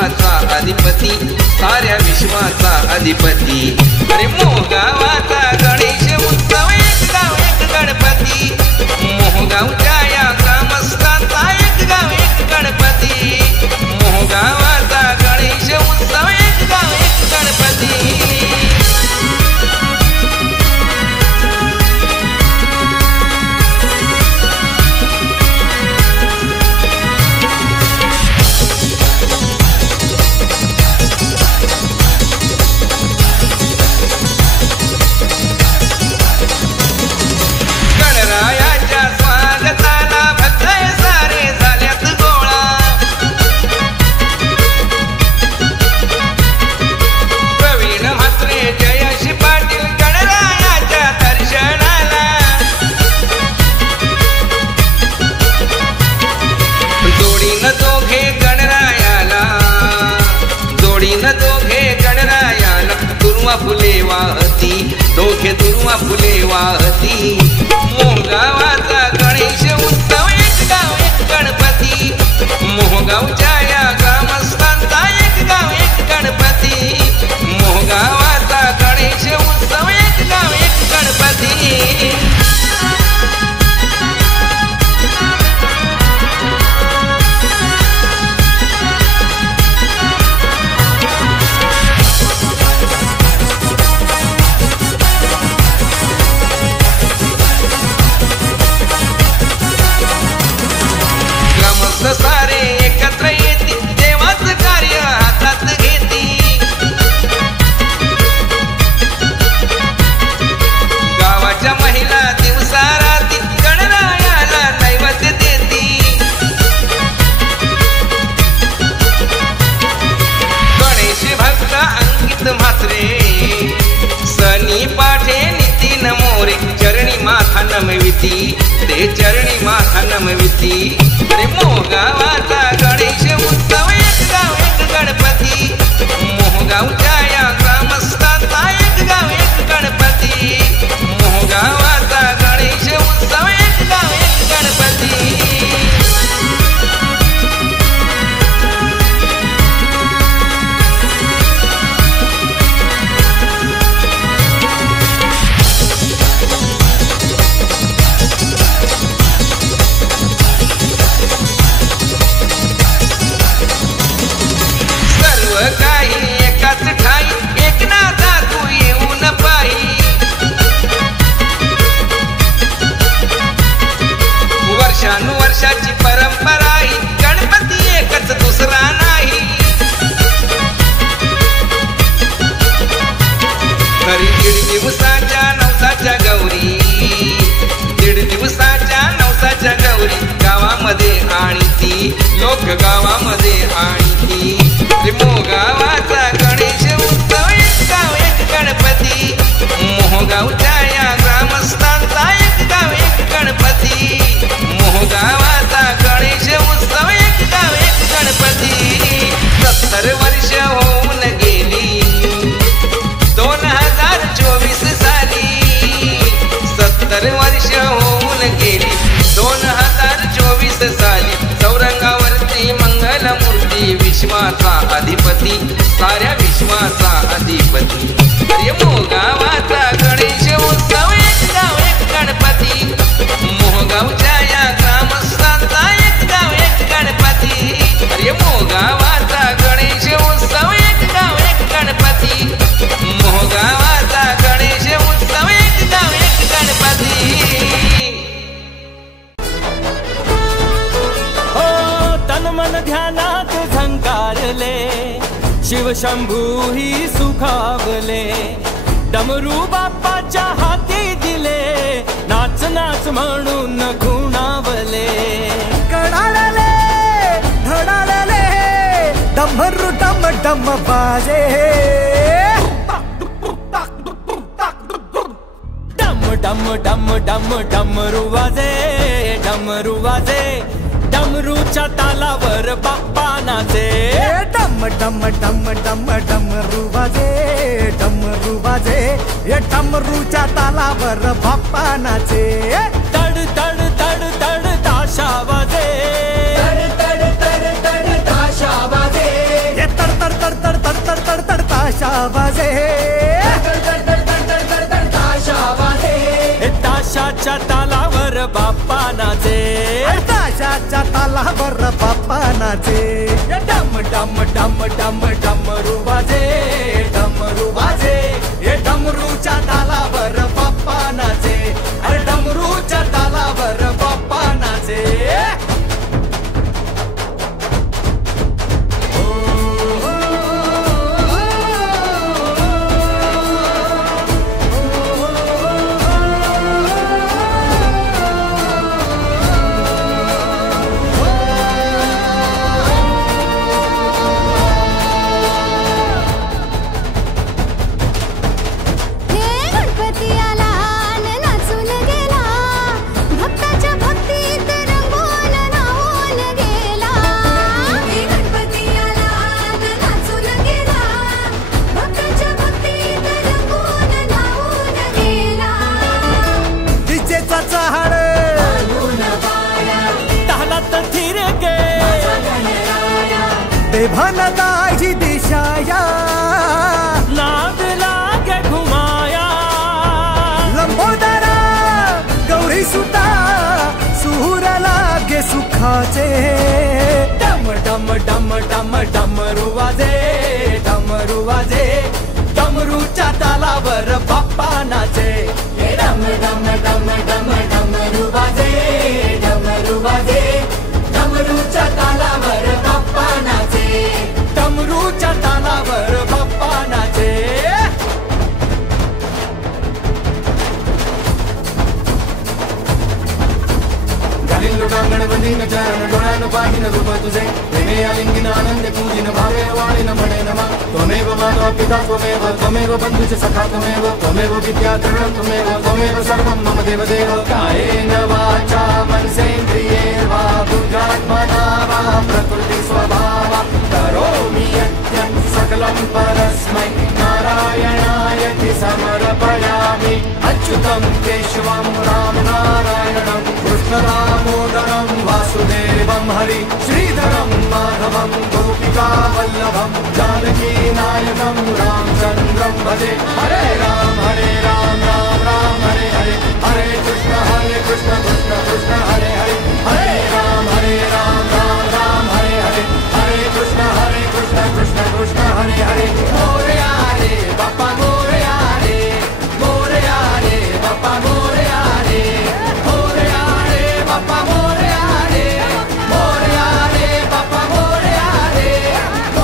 विश्वाचा अधिपती, साऱ्या विश्वाचा अधिपती. अरे मोहगावाचा गणेश उत्सव, एक गाव एक गणपती. मोहगावच्या या ग्रामस्थांचा एक गाव एक गणपती. मोहगावाचा गणेश उत्सव, एक गाव एक गणपती. गणरायाच्या स्वागताला भक्तय सारे झाल्यात गोळा. प्रवीण म्हात्रे, जयेश पाटील गणरायाच्या दर्शनाला. जोडीनं दोघे गणरायाला, जोडीनं दोघे गणरायाला. दुर्वा फुले वाहती, दोघे दुर्वा फुले वाहती. मोहगावाचा गणेश उत्सव, एक गाव एक गणपती. मोहगावच्या या ग्रामस्थांचा एक गाव एक गणपती. मोहगावाचा गणेश उत्सव, एक गाव एक गणपती. सारे एकत्र येती, देवाचं कार्य हातात घेती. गावाच्या महिला दिवसा राती गणरायाला नैवेद्य देती. गणेश भक्त अंकित म्हात्रे, सनी पाठे, नितीन मोरे. चरणी माथा नमविती, ते चरणी माथा नमविती. अरे मोहगावाचा गणेश उत्सव, एक गाव एक गणपती. मोहगावच्या या ग्रामस्थांचा एक गाव एक गणपती. मोहगावाचा गणेश उत्सव, एक गाव एक गणपती. काही एकाच ठाई, एकनाथा तू येऊन पाही. वर्षानुवर्षाची परंपरा ही, गणपती एकच दुसरा नाही. तरी दीड दिवसाच्या नवसाच्या गौरी, दीड दिवसाच्या नवसाच्या गौरी. गावामध्ये आणि ती लोक गावामध्ये आणि ती. मोहगावाचा गणेश उत्सव, एक गाव एक गणपती. मोहगावच्या या ग्रामस्थांचा एक गाव एक गणपती. मोहगावाचा गणेश उत्सव, एक गाव एक गणपती. 70 वर्ष होऊन गेली 2024 साली. 70 वर्ष होऊन गेली 2024 साली. चौरंगावरती मंगलमूर्ती, विश्वाचा अधिपती, साऱ्या विश्वाचा अधिपती. अरे मोहगावाचा गणेश उत्सव, एक गाव एक गणपती. मोहगावच्या या ग्रामस्थांचा एक गाव एक गणपती. अरे मोहगावाचा गणेश उत्सव, एक गाव एक गणपती. मोहगावाचा गणेश उत्सव, एक गाव एक गणपती. मन ध्यानात झंकारले, शिवशंभू ही सुखावले. डमरू बाप्पाच्या हाती दिले, नाच नाच म्हणून खुणावले. कडाळले धडाळले, डमरू डम डम बाजे. डम डम डम डम डमरू वाजे, डमरू वाजे. डमरूच्या तालावर बाप्पा नाचे. डम डम डम डम डमरू वाजे, डमरू वाजे. डमरूच्या तालावर बाप्पा नाचे. तड तड तड तड ताशा वाजे, तड तड तड तड ताशा वाजे. ताशा वाजे ताशाच्या तालावर बाप्पा नाचे ताशाच्या तालावर बाप्पा नाचे डम डम डम डम डमरू वाजे डमरू वाजे हे डमरूच्या तालावर बाप्पा नाचे अरे डमरूच्या तालावर बाप्पा नाचे भनदाही दिशाया नाद लागे घुमाया लंबोदरा गौरी सुता सूर लागे सुखाचे डम डम डम डम डमरू वाजे डमरूच्या तालावर बाप्पा नाचे डम डम डम डम डमरू वाजे डमरूच्या तालावर बाप्पा नाचे डमरूच्या तालावर बाप्पा नाचे गणपतीन चरण डोळ्यान पाहिन रूप तुझे प्रेमे आलिंगिन आनंद पूजिन भावे वाणीन म्हणे नमा त्वमेव माता पिता त्वमेव बंधुच सखा त्वमेव विद्या द्रढ त्वमेव सर्वं मम देवदेव कायेन वाचा मनसेन्द्रिये वा बुद्ध्यात्मना वा प्रकृति स्वभावा करोमि यत्किं सकलं परस्मै नारायणायति समर्पयामि अच्युतं केशवं राम नारायणं कृष्णदामोदरं वासुदेवं हरि श्रीधरं माधवं गोपिका वल्लभं जानकीनायकं रामचन्द्रं भजे हरे राम राम राम हरे हरे हरे कृष्ण कृष्ण कृष्ण हरे हरे हरे राम राम हरे हरे हरे कृष्ण कृष्ण कृष्ण हरे हरे मोरया रे बाप्पा मोरया रे बाप्पा मोरया रे बाप्पा मोरया रे बाप्पा मोरया रे बाप्पा मोरया रे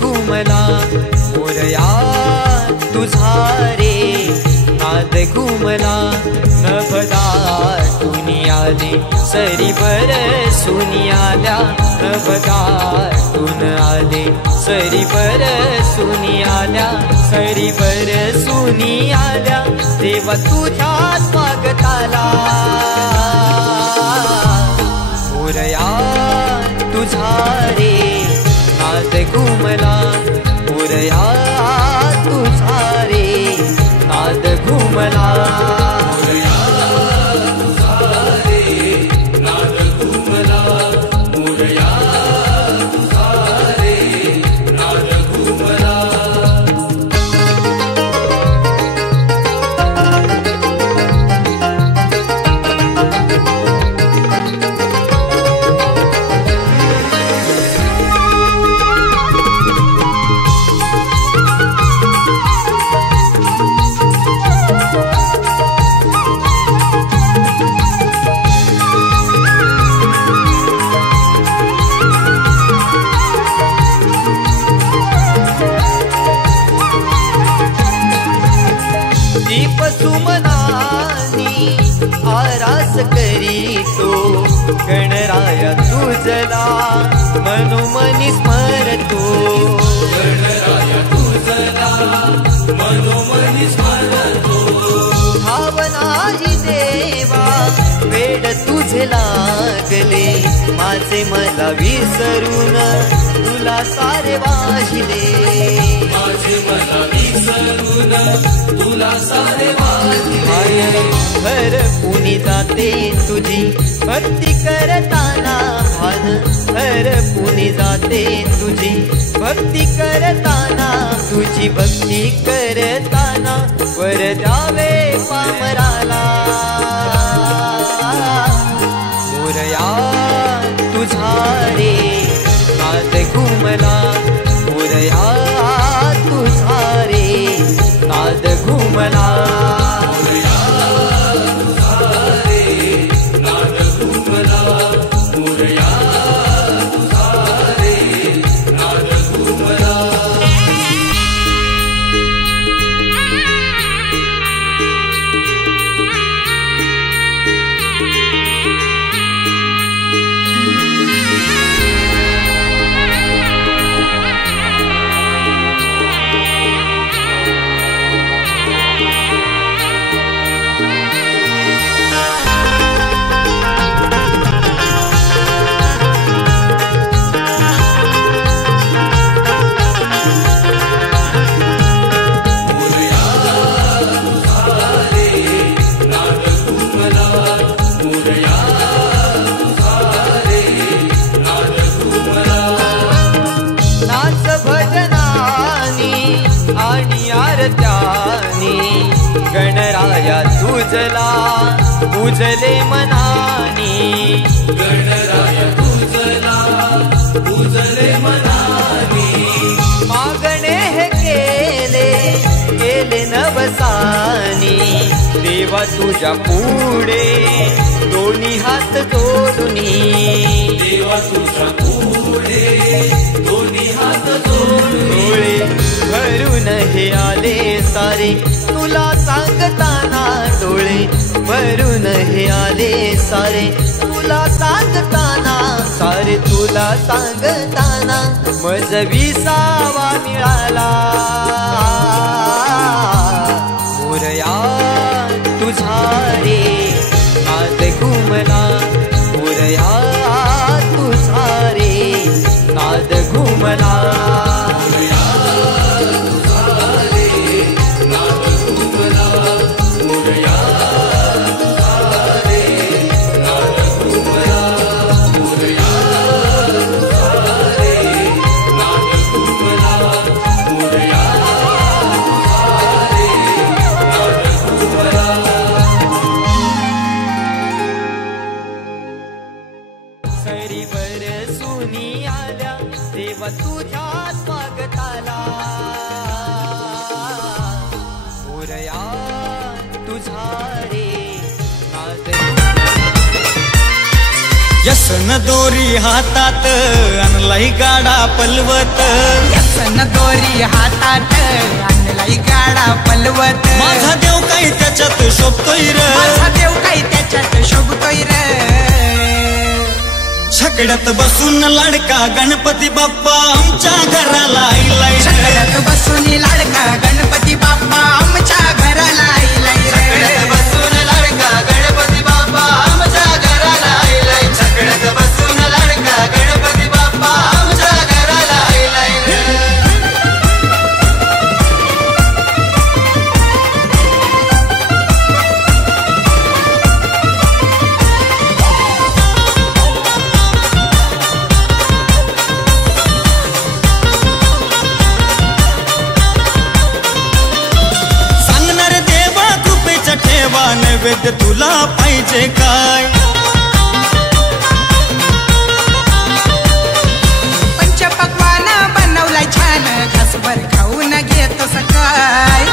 घुमला मोरया तुझा रे नाद घुमला नभदार तुनी आले सरीवर सुनी आल्या नभदार तुन आले सरीवर सुनी आल्या सरीवर सुनी आल्या देवा तुझ्या स्वागताला मोरया तुझा रे नाद घुमला मोरया तुझा रे नाद घुमला मोरया तुझा रे नाद घुमला मोरया तुझा रे नाद घुमला गणराया तुझला मनोमनी स्मरतो, गणराया तुझला मनोमनी स्मरतो. भावनाही देवा वेड तुझे लागले, माझे मला विसरून तुला सारे वाहिले, माझे मला विसरून तुला सारे वाहिले. भर पुनी जाते तुझी भक्ती करताना भान, भर पुनी जाते तुझी भक्ती करताना, तुझी भक्ती करताना वर द्यावे पामराला. मोरया तुझा रे नाद घुमला, मोरया तुझा रे नाद घुमला. गणराया तुझला पूजले मनानी, गणराया तुझला पूजले मनानी. मागणे हे केले नवसानी, देवा तुझ्या पुढे दोन्ही हात जोडुनी, देवा तुझ्या पुढे दोन्ही हात जोडुनी. भरून हे आले सारे तुला सांगताना डोळे, भरून हे आले सारे तुला सांगताना, सारे तुला सांगताना मज विसावा मिळाला. मोरया तुझा रे नाद घुमला, मोरया तुझा रे नाद घुमला. देवा तुझ्या स्वागताला. मोरया तुझा रे नाद. यसन दोरी हातात आणलाई गाडा पलवत, यसन दोरी हातात आणलाई गाडा पलवत. माझा देव काही त्याच्यात शोभतोय र, माझा देव काही त्याच्यात शोभतोय र. छकड्यात बसून लाडका गणपती बाप्पा आमच्या घराला आईलाय. छकड्यात बसून लाडका गणपती बाप्पा आमच्या घराला आईलाय. छकड्यात बसून लाडका गणपती बाप्पा आमच्या घराला आईलाय. छकड्यात बसून लाडका गणपती बाप्पा आमच्या घराला आईलाय. नैवेद्य तुला पाहिजे काय, पंचपक्वान बनवलाय छान, घासभर खाऊन घेतो सकाळ.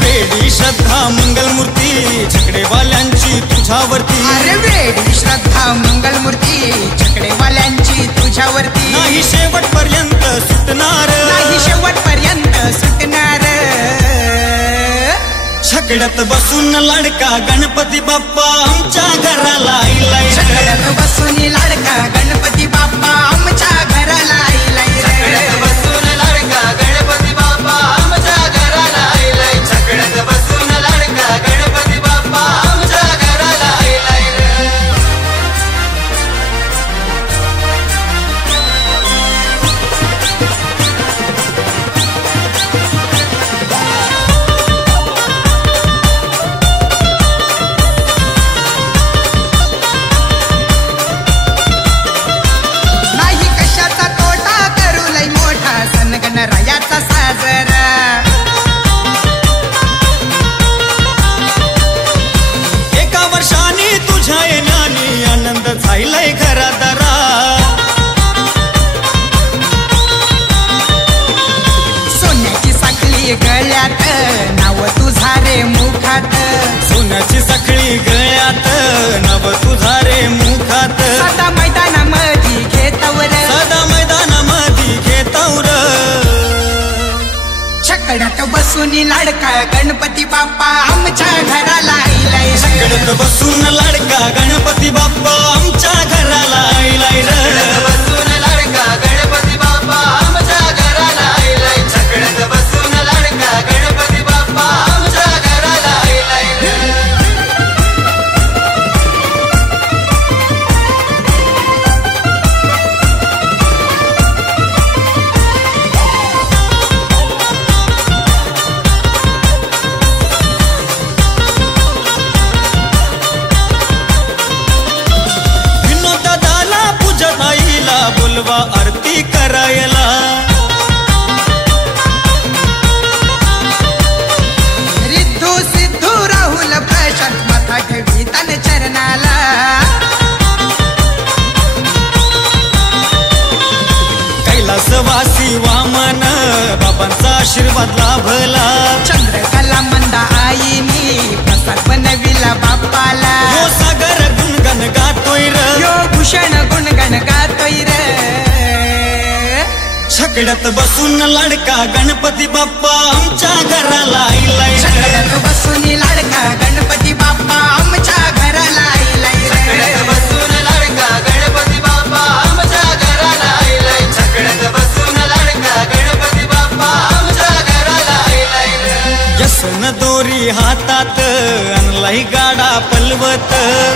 वेडी श्रद्धा मंगलमूर्ती छकडेवाल्यांची तुझ्यावरती. अरे वेडी श्रद्धा मंगलमूर्ती छकडेवाल्यांची तुझ्यावरती. नाही शेवटपर्यंत सुटणार, नाही शेवटपर्यंत सुटणार. छकड्यात छकड्यात बसून लाडका गणपती बाप्पा आमच्या घराला आईलाय रे. छकड्यात बसून लाडका गणपती बाप्पा आमच्या घराला आईलाय रे. छकड्यात बसून लाडका गणपती बाप्पा आमच्या घराला आईलाय. छकड्यात बसून लाडका गणपती बाप्पा आमच्या घराला आईलाय रे. नाही कशाचा तोटा करू लय मोठा सण गणरायाचा साजरा. एका वर्षाने तुझ्या येण्याने आनंद झालाय घरादारा. सोन्याची साखळी गळ्यात नाव तुझा रे मुखात. सोन्याची सखळी गळ्यात नव तुझा रे मुखात. सदा मैदानामध्ये घेतवर सदा मैदानामध्ये घेतौर. छकड्यात बसून लाडका गणपती बाप्पा आमच्या घराला आईलाय रे. छकड्यात बसून लाडका गणपती बाप्पा आमच्या घराला आईलाय रे. छकड्यात बसून लाडका गणपती बाप्पा आमच्या घराला आईलाय. छकड्यात बसून लाडका गणपती बाप्पा आमच्या घराला आईलाय रे. विनोदाला पूजत आईला बोलवा आरती करायला. रिद्धू सिद्धू राहुल प्रशांत माथा ठेवी तन चरणाला. कैलासवासी वामन बाबांचा आशीर्वाद लाभला. चंद्रकला मंदा आईनी प्रसाद बनविला बाप्पाला. हो सागर गुणगण गातोय र. यो भूषण गुणगण गातोय रे. छकड्यात बसून लाडका गणपती बाप्पा आमच्या घराला आईलाय रे. छकड्यात बसून लाडका गणपती बाप्पा आमच्या घराला आईलाय छकड्यात रे. बसून लाडका गणपती बाप्पा आमच्या घराला आईलाय. छकड्यात बसून लाडका गणपती बाप्पा आमच्या घराला आईलाय रे. यसन दोरी हातात आणलाय गाडा पलवत.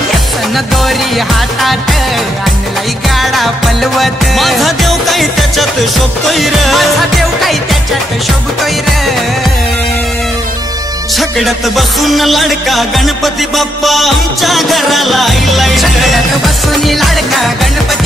व्यसन दोरी हातात आणलाय गाडा पलवत. माझा देव काही त्याच्यात शोभतोय र. माझा देव काही त्याच्यात शोभतोय रे. छकड्यात बसून लाडका गणपती बाप्पा आमच्या घराला आईलाय रे. छकड्यात बसून लाडका गणपती